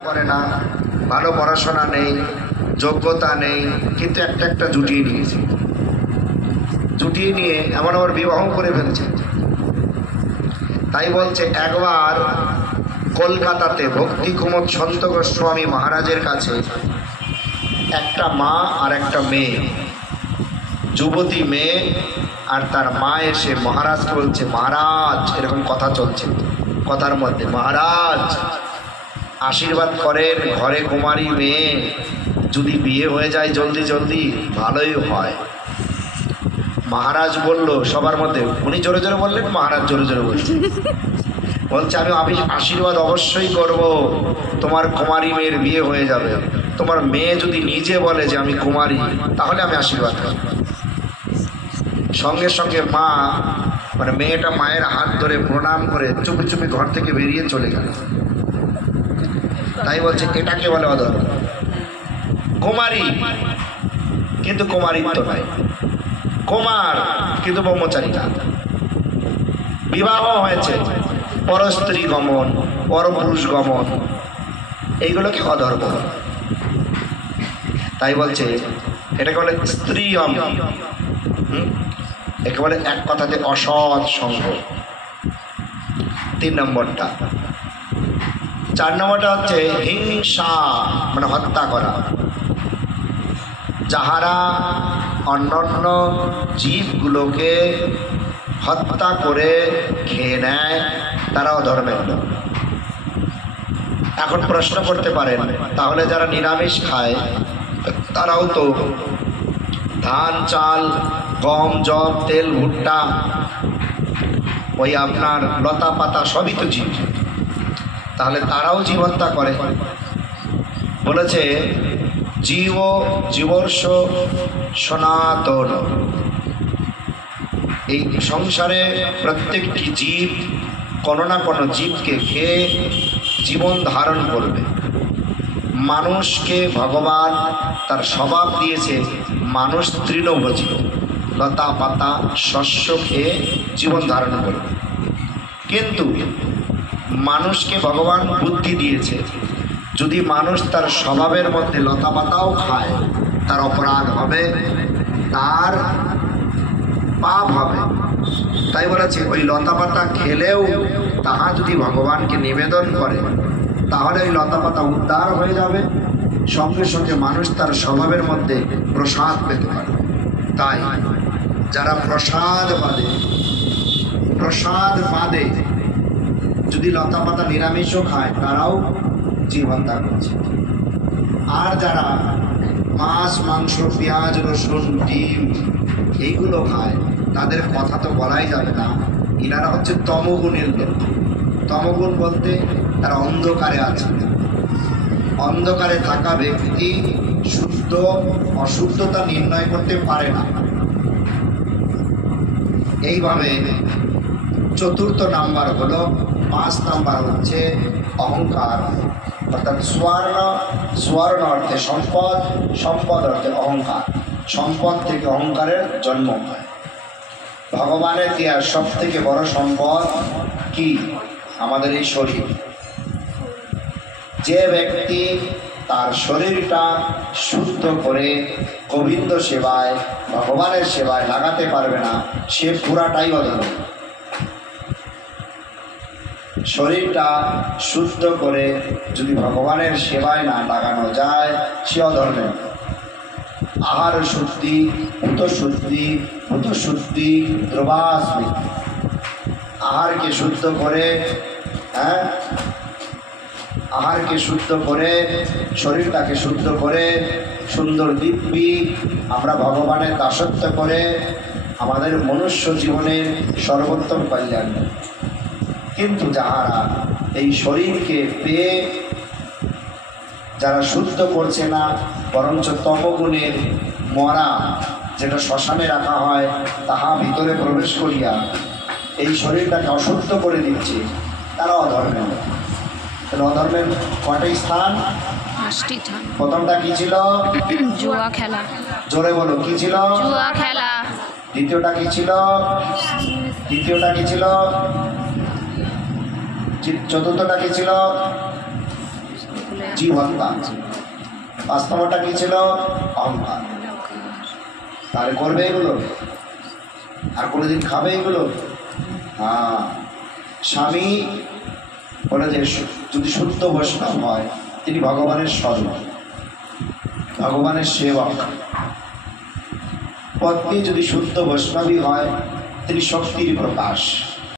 করে না, ভালো পড়াশোনা নেই, যোগ্যতা নেই, কিন্তু একটা জুটিয়ে নিয়েছে। জুটিয়ে নিয়ে এমন আবার বিবাহ করে ফেলছে। তাই বলছে একবার কলকাতাতে ভক্তি কুমোদ সন্ত গোস্বামী মহারাজের কাছে একটা মা আর একটা মেয়ে, যুবতী মেয়ে আর তার মা এসে মহারাজকে বলছে, মহারাজ, এরকম কথা চলছে কথার মধ্যে, মহারাজ আশীর্বাদ করেন, ঘরে কুমারী মেয়ে যদি বিয়ে হয়ে যায় জলদি জলদি ভালোই হয়। মহারাজ বলল সবার মধ্যে, উনি জোরে জোরে বললেন, মহারাজ জোরে জোরে বলছেন, বলছে আমি আশীর্বাদ অবশ্যই করব, তোমার কুমারী মেয়ের বিয়ে হয়ে যাবে। তোমার মেয়ে যদি নিজে বলে যে আমি কুমারী, তাহলে আমি আশীর্বাদ করব। সঙ্গে সঙ্গে মা মানে মেয়েটা মায়ের হাত ধরে প্রণাম করে চুপি চুপি ঘর থেকে বেরিয়ে চলে গেল। তাই বলছে এটাকে বলে অধর্ম। কুমারী কিন্তু কুমারিত্ব নাই, কুমার কিন্তু ব্রহ্মচারী না। বিবাহ হয়েছে, পরস্ত্রী গমন, পরপুরুষ গমন, এইগুলোকে অধর্ম। তাই বলছে এটাকে বলে স্ত্রী একে বলে এক কথাতে অসৎ সঙ্গ। 3 নম্বরটা। 4 নম্বরটা হচ্ছে হিংসা, মানে হত্যা করা। যাহারা অন্যান্য জীবগুলোকে হত্যা করে খেয়ে নেয় তারাও ধর্মের লোক। এখন প্রশ্ন করতে পারেন, তাহলে যারা নিরামিষ খায় তারাও তো ধান, চাল, গম, জব, তেল, ভুট্টা, ওই আপনার লতা পাতা সবই তো জীব, তাহলে তারাও জীব হত্যা করে। বলেছে জীবর্ষ সনাতন। এই সংসারে প্রত্যেকটি জীব কোনো না কোনো জীবকে খেয়ে জীবন ধারণ করবে। মানুষকে ভগবান তার স্বভাব দিয়েছে মানুষ তৃণভোজী, লতা পাতা শস্য খেয়ে জীবন ধারণ করবে। কিন্তু মানুষকে ভগবান বুদ্ধি দিয়েছে, যদি মানুষ তার স্বভাবের মধ্যে লতা পাতাও খায় তার অপরাধ হবে, তার পাপ হবে। তাই বলেছে ওই লতা পাতা খেলেও তাহা যদি ভগবানকে নিবেদন করে তাহলে ওই লতা পাতা উদ্ধার হয়ে যাবে, সঙ্গে সঙ্গে মানুষ তার স্বভাবের মধ্যে প্রসাদ পেতে পারে। তাই যারা প্রসাদ বাদে যদি লতা পাতা নিরামিষও খায় তারাও জীব হত্যা করছে। আর যারা মাছ, মাংস, পেঁয়াজ, রসুন, ডিম এইগুলো খায় তাদের কথা তো বলাই যাবে না। এনারা হচ্ছে তমগুণের লোক। তমগুণ বলতে তারা অন্ধকারে আছে। অন্ধকারে থাকা ব্যক্তি শুদ্ধ অশুদ্ধতা নির্ণয় করতে পারে না। এইভাবে 4th নাম্বার হলো, 5 নাম্বার হচ্ছে অহংকার, অর্থাৎ সুবর্ণ অর্থে সম্পদ, সম্পদ অর্থে অহংকার। সম্পদ থেকে অহংকারের জন্ম হয়। ভগবানের দেওয়া সব থেকে বড় সম্পদ কি? আমাদের এই শরীর। যে ব্যক্তি তার শরীরটা শুদ্ধ করে গোবিন্দ সেবায়, ভগবানের সেবায় লাগাতে পারবে না, সে পুরাটাই অধর্ম। শরীরটা শুদ্ধ করে যদি ভগবানের সেবায় না লাগানো যায় সে অধর্মের। আহার শুদ্ধি, ভূত শুদ্ধি দ্রবাস্মি। আহারকে শুদ্ধ করে, আহারকে শুদ্ধ করে, শরীরটাকে শুদ্ধ করে, সুন্দর দিব্যি আমরা ভগবানের দাসত্ব করে আমাদের মনুষ্য জীবনের সর্বোত্তম কল্যাণ। কিন্তু যাহারা এই শরীরকে পেয়ে যারা শুদ্ধ করছে না, বরঞ্চ তমগুণের মরা যেটা শ্মশানে রাখা হয় তাহা ভিতরে প্রবেশ করিয়া এই শরীরটাকে অশুদ্ধ করে দিচ্ছে, তারা অধর্মের। অধর্মের কয়টা স্থান? 5টি স্থান। প্রথমটা কি ছিল? জুয়া খেলা। জোরে বলো, কি ছিল? জুয়া খেলা। দ্বিতীয়টা কি ছিল? চতুর্থটা কি ছিল? জীব হত্যা। বাস্তবটা কি ছিল? অহংকার। তাহলে করবে এগুলো? আর কোনোদিন খাবে এগুলো? হ্যাঁ। স্বামী বলে যে যদি শুদ্ধ বৈষ্ণব হয় তিনি ভগবানের স্বরূপ, ভগবানের সেবক। পত্নী যদি শুদ্ধ বৈষ্ণবী হয় তিনি শক্তির প্রকাশ।